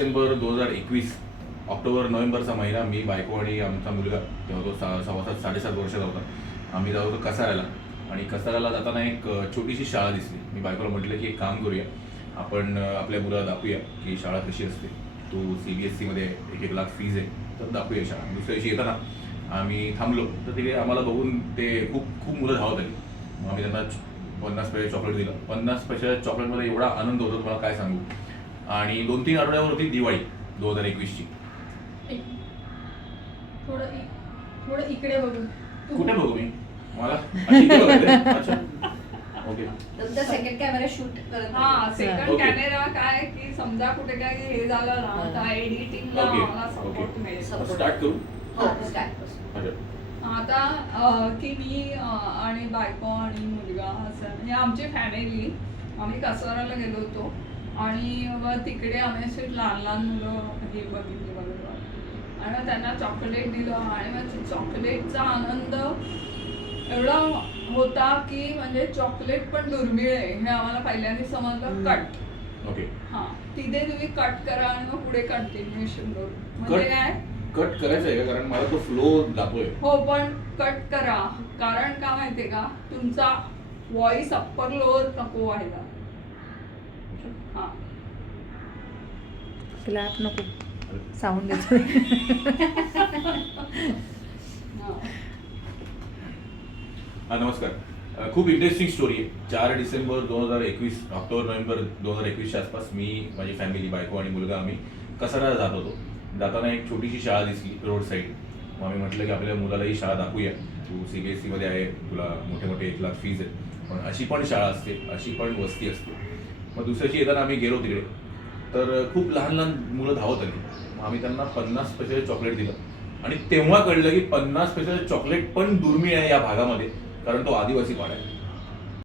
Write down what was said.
December 2021 October नोव्हेंबरचा महिना. मी, बायको आणि आमचा मुलगा, तेव्हा तो 7.5 वर्षाचा होता. आम्ही जात होतो कसाऱ्याला, आणि कसाऱ्याला जाताना एक छोटीशी शाळा दिसली. मी बायकोला म्हटलं की एक काम करूया, आपण आपल्या मुलाला दाखवूया की शाळा कशी असते. तो CBSE मध्ये 1-1 लाख फीज आहे, तर दाखवूया शाळा. दुसऱ्या दिवशी येताना आम्ही थांबलो, तर तिथे आम्हाला बघून ते खूप मुलं धावत आली. मग आम्ही त्यांना 50 पैसे चॉकलेट दिलं. 50 पैसे चॉकलेटमध्ये एवढा आनंद होता तुम्हाला काय सांगू. आणि 2-3 आठवड्यावर होती दिवाळी 2021ची. थोडं इकडे बघू. कुठे बघू मी? मला इकडे बघायचंय? अच्छा, ओके. तुमचा सेकंड कॅमेरा शूट करत हा, सेकंड ओके. कॅमेरा काय की समजा कुठे काय हे झालं ना, तर एडिटिंगला ओके, मला सपोर्ट ओके. मिळेल. स्टार्ट करू. हो, start. अच्छा, आता की मी आणि बायको आणि मुलगा असं म्हणजे आमची फॅमिली आम्ही कसाराला गेलो होतो, आणि मग तिकडे आम्ही असे लहान लहान मुलं हे बघितले वगैरे, आणि मग त्यांना चॉकलेट दिलं. आणि मग चॉकलेटचा आनंद एवढा होता की म्हणजे चॉकलेट पण दुर्मिळ आहे हे आम्हाला पहिल्यांदा समजलं. Cut, okay. हा, तिथे तुम्ही कट करा आणि मग पुढे कंटिन्युएशन करू. म्हणजे कट? काय, कट करायचं आहे का? कारण मला तो फ्लो जातोय. हो, पण कट करा. कारण का माहितीये का, तुमचा व्हॉइस अप्पर लोअर नको व्हायला. हा, क्लॅप नको, साऊंड येतो. हा. नमस्कार. खूप इंटरेस्टिंग स्टोरी आहे. 4 डिसेंबर 2021, ऑक्टोबर नोव्हेंबर 2021च्या आसपास मी, माझी फॅमिली, बायको आणि मुलगा आम्ही कसाऱ्याला जात होतो. जाताना एक छोटीशी शाळा दिसली रोड साईड. मग आम्ही म्हटलं की आपल्या मुलाला ही शाळा दाखवूया. तू CBSE मध्ये आहे, तुला मोठे 1 लाख फीज आहे, पण अशी पण शाळा असते, अशी पण वस्ती असते. मग दुसऱ्याची येताना आम्ही गेलो तिकडे, तर खूप लहान लहान मुलं धावत आली. मग आम्ही त्यांना 50 पैसे चॉकलेट दिलं. आणि तेव्हा कळलं की 50 पैसे चॉकलेट पण दुर्मिळ आहे या भागामध्ये, कारण तो आदिवासी पाडा आहे.